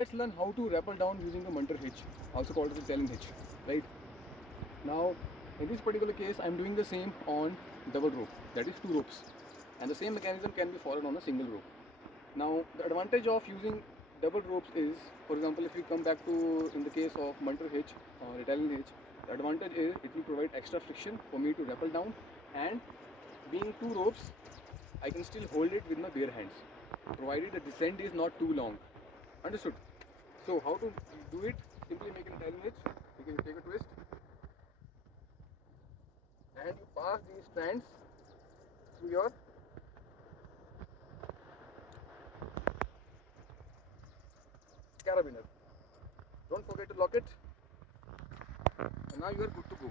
Let's learn how to rappel down using a Munter hitch, also called as the Italian hitch, right? Now, in this particular case, I'm doing the same on double rope, that is 2 ropes, and the same mechanism can be followed on a single rope. Now, the advantage of using double ropes is, for example, if we come back to in the case of Munter hitch or Italian hitch, the advantage is it will provide extra friction for me to rappel down, and being 2 ropes, I can still hold it with my bare hands, provided the descent is not too long. Understood? So how to do it? Simply make an Italian hitch. You can take a twist and you pass these strands through your carabiner. Don't forget to lock it. And now you are good to go.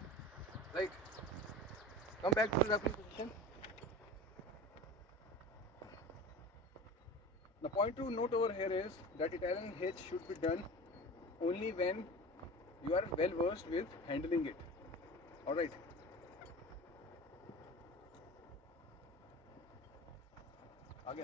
Right? Come back to the rappelling position. The point to note over here is that Italian hitch should be done only when you are well versed with handling it. Alright. आगे